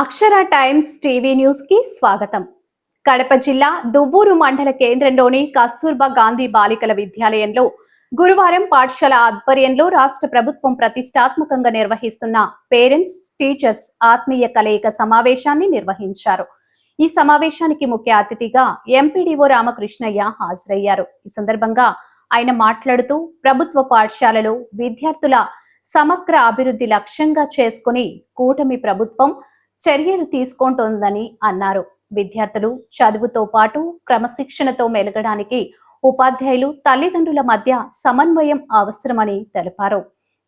అక్షర times TV న్యూస్కి స్వాగతం. కడప జిల్లా దువ్వూరు మండల కేంద్రంలోని కస్తూర్బా గాంధీ బాలికల విద్యాలయంలో గురువారం పాఠశాల ఆధ్వర్యంలో రాష్ట్ర ప్రభుత్వం ప్రతిష్టాత్మకంగా నిర్వహిస్తున్న పేరెంట్స్ టీచర్స్ ఆత్మీయ కలయిక సమావేశాన్ని నిర్వహించారు. ఈ సమావేశానికి ముఖ్య అతిథిగా ఎంపీడీఓ రామకృష్ణయ్య హాజరయ్యారు. ఈ సందర్భంగా ఆయన మాట్లాడుతూ ప్రభుత్వ పాఠశాలలో విద్యార్థుల సమగ్ర అభివృద్ధి లక్ష్యంగా చేసుకుని కూటమి ప్రభుత్వం చర్యలు తీసుకుంటోందని అన్నారు. విద్యార్థులు చదువుతో పాటు క్రమశిక్షణతో మెలగడానికి ఉపాధ్యాయులు తల్లిదండ్రుల మధ్య సమన్వయం అవసరమని తెలిపారు.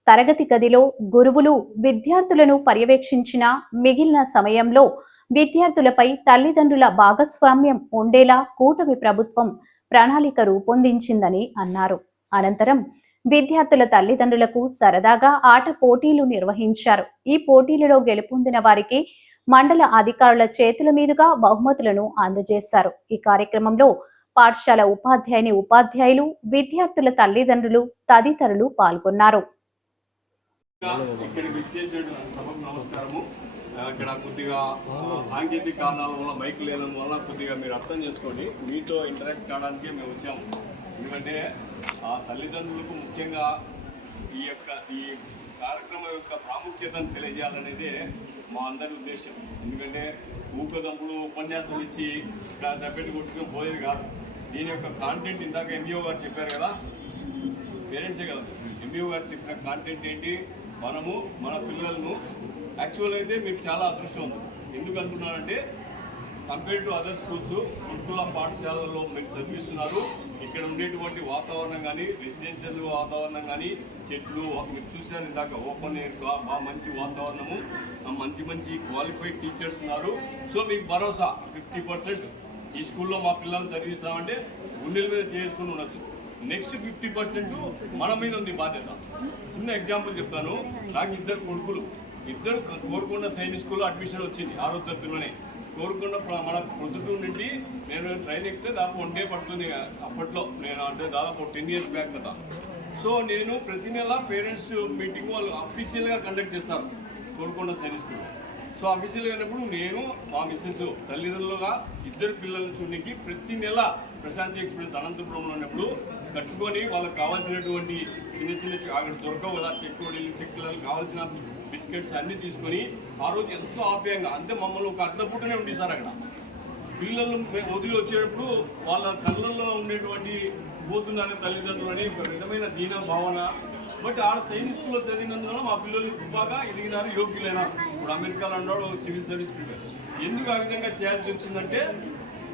తరగతి గదిలో గురువులు విద్యార్థులను పర్యవేక్షించిన మిగిలిన సమయంలో విద్యార్థులపై తల్లిదండ్రుల భాగస్వామ్యం ఉండేలా కూటమి ప్రభుత్వం ప్రణాళిక రూపొందించిందని అన్నారు. అనంతరం విద్యార్థుల తల్లిదండ్రులకు సరదాగా ఆట పోటీలు నిర్వహించారు. ఈ పోటీలలో గెలుపొందిన వారికి మండల అధికారుల చేతుల మీదుగా బహుమతులను అందజేశారు. ఈ కార్యక్రమంలో పాఠశాల ఉపాధ్యాయుని ఉపాధ్యాయులు విద్యార్థుల తల్లిదండ్రులు తదితరులు పాల్గొన్నారు. ఇక్కడ కొద్దిగా సాంకేతిక కారణాల వల్ల మైక్ లేనందు వల్ల కొద్దిగా మీరు అర్థం చేసుకోండి. మీతో ఇంటరాక్ట్ కావడానికే మేము వచ్చాము. ఎందుకంటే తల్లిదండ్రులకు ముఖ్యంగా ఈ యొక్క ఈ కార్యక్రమం యొక్క ప్రాముఖ్యతను తెలియజేయాలనేదే మా అందరి ఉద్దేశం. ఎందుకంటే ఊకదంపుడు ఉపన్యాసం ఇచ్చి ఇక్కడ తప్పెట్టి కొట్టుకుని పోయేది కాదు. దీని యొక్క కాంటెంట్ ఇందాక ఎంబీఓ గారు చెప్పారు కదా? పేరెంట్సే కదా. ఎంబీఓ గారు చెప్పిన కాంటెంట్ ఏంటి? మనము మన పిల్లలను యాక్చువల్ అయితే మీరు చాలా అదృష్టం ఉంది ఎందుకు అనుకున్నారంటే కంపేర్ టు అదర్ స్కూల్స్ గురుకుల పాఠశాలల్లో మీరు చదివిస్తున్నారు. ఇక్కడ ఉండేటువంటి వాతావరణం కానీ రెసిడెన్షియల్ వాతావరణం కానీ చెట్లు మీరు చూసారు ఇందాక ఓపెన్ ఎయిర్ బాగా మంచి వాతావరణము. మంచి మంచి క్వాలిఫైడ్ టీచర్స్ ఉన్నారు. సో మీకు భరోసా ఫిఫ్టీ పర్సెంట్ ఈ స్కూల్లో మా పిల్లల్ని చదివిస్తామంటే గుండెల మీద చేసుకుని ఉండొచ్చు. నెక్స్ట్ ఫిఫ్టీ పర్సెంట్ మన మీద ఉంది బాధ్యత. చిన్న ఎగ్జాంపుల్ చెప్తాను. నాకు ఇద్దరు కొడుకులు. ఇద్దరు కోరుకున్న సైనిక్ స్కూల్లో అడ్మిషన్ వచ్చింది ఆరో తరగతిలోనే. కోరుకున్న మన పొద్దుటూరు నుండి నేను ట్రైన్ ఎక్కితే దాదాపు వన్ డే పడుతుంది అప్పట్లో. నేను అంటే దాదాపు టెన్ ఇయర్స్ బ్యాక్ కదా. సో నేను ప్రతి నెల పేరెంట్స్ మీటింగ్ వాళ్ళు అఫీషియల్గా కండక్ట్ చేస్తారు కోరుకున్న సైనిక్ స్కూల్ సో అఫీషియల్గా అయినప్పుడు నేను మా మిస్సెస్ తల్లిదండ్రులుగా ఇద్దరు పిల్లల చూడడానికి ప్రతి నెల ప్రశాంతి ఎక్స్ప్రెస్ అనంతపురంలో ఉన్నప్పుడు కట్టుకొని వాళ్ళకి కావాల్సినటువంటి చిన్న చిన్న చి- అక్కడ దొరకవు కదా చెక్కువడీలు చెక్కులకు కావాల్సిన బిస్కెట్స్ అన్నీ తీసుకొని ఆ రోజు ఎంతో ఆప్యాయంగా అంతే మమ్మల్ని ఒక అర్ధపూటనే ఉండి సార్ అక్కడ. పిల్లలు మేము వదిలి వచ్చేటప్పుడు వాళ్ళ కళ్ళల్లో ఉండేటువంటి పోతుందనే తల్లిదండ్రులని ఒక విధమైన దీన భావన. బట్ ఆడ సైనిక్ స్కూల్లో చదివినందువల్ల మా పిల్లలు బాగా ఎదిగినారు యోగ్యులైనా ఇప్పుడు అమెరికాలో అన్నాడు సివిల్ సర్వీస్ ప్రిపేర్ ఎందుకు ఆ విధంగా చేయాల్సి వచ్చిందంటే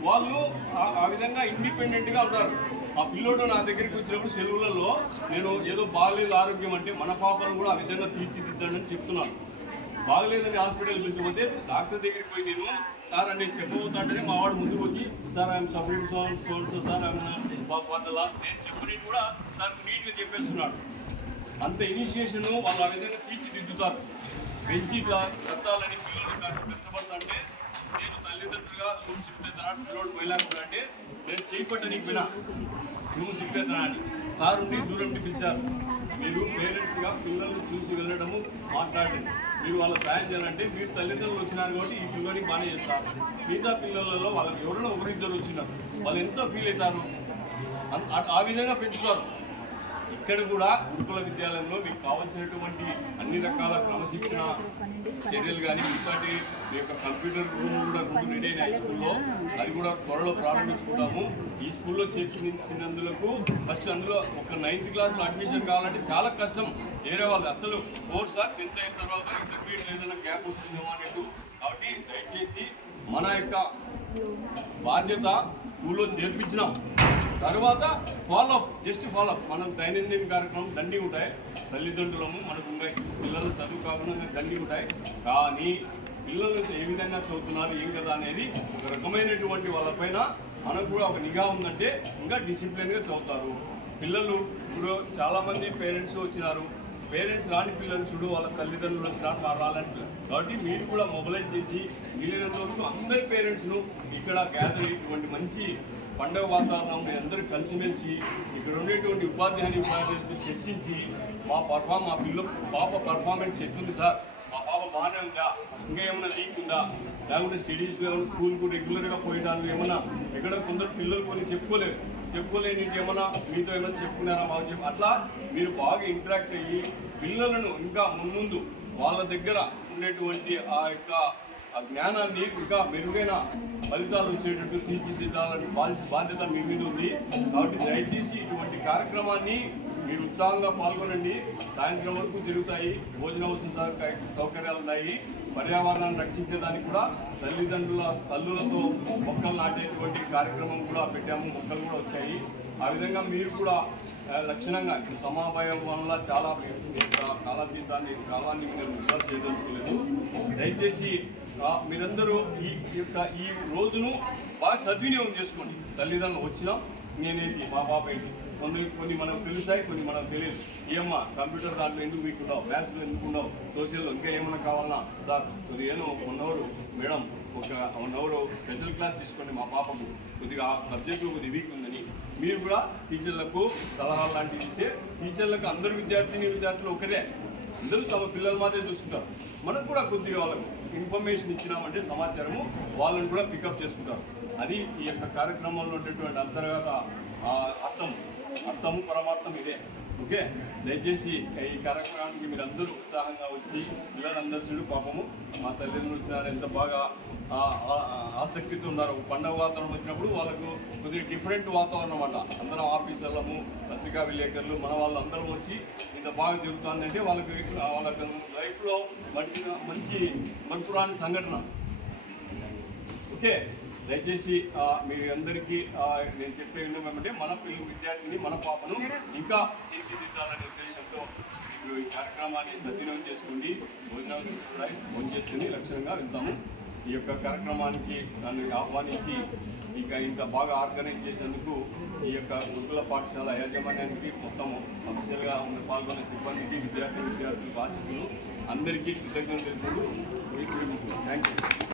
వాళ్ళు ఆ- ఆ విధంగా ఇండిపెండెంట్గా ఉంటారు ఆ పిల్లోడు నా దగ్గరికి వచ్చినప్పుడు సెలవులలో నేను ఏదో బాగలేదు ఆరోగ్యం అంటే మన పాపను కూడా ఆ విధంగా తీర్చిదిద్దానని చెప్తున్నాను. బాగలేదని హాస్పిటల్ పిలిచిపోతే డాక్టర్ దగ్గరికి పోయి నేను సార్ అని చెప్పబోతాంటేనే మా వాడు ముందుకు వచ్చి sir I'm support source sir I'm వద్దలా నేను చెప్పని కూడా సార్ నీట్గా చెప్పేస్తున్నాడు. అంత ఇనిషియేషన్ వాళ్ళు ఆ విధంగా తీర్చిదిద్దుతారు. పెంచి ఇట్లా సత్తాలని పిల్లలు కాస్త నేను తల్లిదండ్రులుగా నువ్వు చెప్పేదా పిల్లవాడు పోయిలాగా అంటే నేను నీకు వినా. నువ్వు చెప్పేదా అని సార్ దూరం పిలిచారు. మీరు పేరెంట్స్గా పిల్లల్ని చూసి వెళ్ళడము మాట్లాడండి. మీరు వాళ్ళ సాయం చేయాలంటే మీరు తల్లిదండ్రులు వచ్చినారు కాబట్టి ఈ పిల్లడికి బాగానే చేస్తారు. మిగతా పిల్లలలో వాళ్ళకి ఎవరైనా ఒకరిద్దరు వచ్చినారు. వాళ్ళు ఎంతో ఫీల్ అవుతారు. ఆ విధంగా పెంచుతారు. ఇక్కడ కూడా గురుకుల విద్యాలయంలో మీకు కావాల్సినటువంటి అన్ని రకాల క్రమశిక్షణ చర్యలు కానీ ఇంకోటి మీ యొక్క కంప్యూటర్ రూమ్ కూడా రెండు రెడీ అయిన హై స్కూల్లో. అది కూడా త్వరలో ప్రారంభించుకుంటాము. ఈ స్కూల్లో చేర్చినందులకు ఫస్ట్ అందులో ఒక నైన్త్ క్లాస్లో అడ్మిషన్ కావాలంటే చాలా కష్టం. వేరే వాళ్ళు అసలు కోర్స్ టెన్త్ అయిన తర్వాత ఇంటర్మీడియట్ ఏదైనా గ్యాప్ వస్తుందేమో అన్నట్టు కాబట్టి దయచేసి మన యొక్క బాధ్యత స్కూల్లో చేర్పించినాం. తర్వాత ఫాలోఅప్ జస్ట్ ఫాలోఅప్ మనం దైనందిన కార్యక్రమం దండి ఉంటాయి. తల్లిదండ్రులము మనకు పిల్లలు చదువు కాకుండా దండి ఉంటాయి. కానీ పిల్లలు ఏ విధంగా చదువుతున్నారు ఏం కదా అనేది ఒక రకమైనటువంటి వాళ్ళపైన మనకు కూడా ఒక నిఘా ఉందంటే ఇంకా డిసిప్లిన్గా చదువుతారు. పిల్లలు ఇప్పుడు చాలామంది పేరెంట్స్ వచ్చినారు. పేరెంట్స్ రాని పిల్లలు చూడు వాళ్ళ తల్లిదండ్రులు వచ్చినారు మా రాలని కాబట్టి మీరు కూడా మొబిలైజ్ చేసి వీలైనంత వరకు అందరి పేరెంట్స్ను ఇక్కడ గ్యాదర్ అయ్యేటువంటి మంచి పండగ వాతావరణం అందరూ కలిసిమెలిసి ఇక్కడ ఉండేటువంటి ఉపాధ్యాయులు ఉపాధ్యాయులతో చర్చించి మా పర్ఫార్మ్ మా పిల్ల పాప పర్ఫార్మెన్స్ ఎట్లుంది సార్? మా పాప బాగానే ఉందా? ఇంకా ఏమైనా లీక్ ఉందా లేకుంటే స్టడీస్ ఏమైనా స్కూల్కు రెగ్యులర్గా పోయడానికి ఏమన్నా? ఎక్కడ కొందరు పిల్లలు కొన్ని చెప్పుకోలేరు. చెప్పుకోలేని ఏమన్నా? మీతో ఏమైనా చెప్పుకున్నారా మాకు చెప్పు. అట్లా మీరు బాగా ఇంటరాక్ట్ అయ్యి పిల్లలను ఇంకా ముందు వాళ్ళ దగ్గర ఉండేటువంటి ఆ యొక్క ఆ జ్ఞానాన్ని ఇంకా మెరుగైన ఫలితాలు వచ్చేటట్టు తీర్చిదిద్దాలని బాధ్యత మీ మీద ఉంది. కాబట్టి దయచేసి ఇటువంటి కార్యక్రమాన్ని మీరు ఉత్సాహంగా పాల్గొనండి. సాయంత్రం వరకు జరుగుతాయి భోజన వసతి సౌకర్యాలు ఉన్నాయి. పర్యావరణాన్ని రక్షించేదానికి కూడా తల్లిదండ్రుల తల్లులతో మొక్కలు నాటేటువంటి కార్యక్రమం కూడా పెట్టాము. మొక్కలు కూడా వచ్చాయి. ఆ విధంగా మీరు కూడా లక్షణంగా ఇప్పుడు సమాభయం వల్ల చాలా మీరు కాలాతీతాన్ని కాలాన్ని మీరు విశ్వాస చేయదలుచుకోలేదు. దయచేసి మీరందరూ ఈ యొక్క ఈ రోజును బాగా సద్వినియోగం చేసుకోండి. తల్లిదండ్రులు వచ్చినాం నేనేంటి మా పాప ఏంటి? కొన్ని కొన్ని మనకు తెలుస్తాయి కొన్ని మనకు తెలియదు. ఏమ్మా కంప్యూటర్ దాంట్లో ఎందుకు మీకు ఉండవు మ్యాథ్స్లో ఎందుకు ఉండవు? సోషల్లో ఇంకా ఏమైనా కావాలన్నా? సార్ కొద్దిగా వన్ అవర్ మేడం ఒక వన్ అవర్ స్పెషల్ క్లాస్ తీసుకోండి మా పాపకు. కొద్దిగా ఆ సబ్జెక్టు కొద్ది వీక్ ఉంది. మీరు కూడా టీచర్లకు సలహాలు లాంటివి ఇస్తే టీచర్లకు అందరు విద్యార్థిని విద్యార్థులు ఒకరే అందరూ తమ పిల్లల మాత్రమే చూసుకుంటారు. మనకు కూడా కొద్దిగా వాళ్ళకు ఇన్ఫర్మేషన్ ఇచ్చినామంటే సమాచారము వాళ్ళని కూడా పికప్ చేసుకుంటారు. అది ఈ యొక్క కార్యక్రమంలో ఉండేటువంటి అంతర్గత ఆ, పరమార్థం ఇదే. ఓకే? దయచేసి ఈ కార్యక్రమానికి మీరు అందరూ ఉత్సాహంగా వచ్చి పిల్లలందరూ చూడు పాపము మా తల్లిదండ్రులు వచ్చినారు ఎంత బాగా ఆసక్తితో ఉన్నారు. ఒక పండగ వాతావరణం వచ్చినప్పుడు వాళ్ళకు కొద్దిగా డిఫరెంట్ వాతావరణం అన్నమాట. అందరం ఆఫీసర్లము పత్రికా విలేకరులు మన వాళ్ళందరం వచ్చి ఇంత బాగా జరుగుతుందంటే వాళ్ళకి వాళ్ళకి లైఫ్లో మంచి మంచి మనుపురాని సంఘటన. ఓకే? దయచేసి మీరు మీ అందరికీ నేను చెప్పే విన్నాం ఏమంటే మన పిల్లలు విద్యార్థిని మన పాపను ఇంకా తీర్చిదిద్దాలనే ఉద్దేశంతో ఇప్పుడు ఈ కార్యక్రమాన్ని సద్వినియోగం చేసుకోండి భోజనాలు భోజనం చేసుకుని లక్ష్యంగా వెళ్తాము. ఈ యొక్క కార్యక్రమానికి నన్ను ఆహ్వానించి ఇంకా ఇంత బాగా ఆర్గనైజ్ చేసేందుకు ఈ యొక్క గురుకుల పాఠశాల యాజమాన్యానికి మొత్తం అఫీషియల్గా ఉన్న పాల్గొన్న సిబ్బందికి విద్యార్థి విద్యార్థులకు ఆశిస్తులు అందరికీ కృతజ్ఞతలు తెలుపుతూ థ్యాంక్ యూ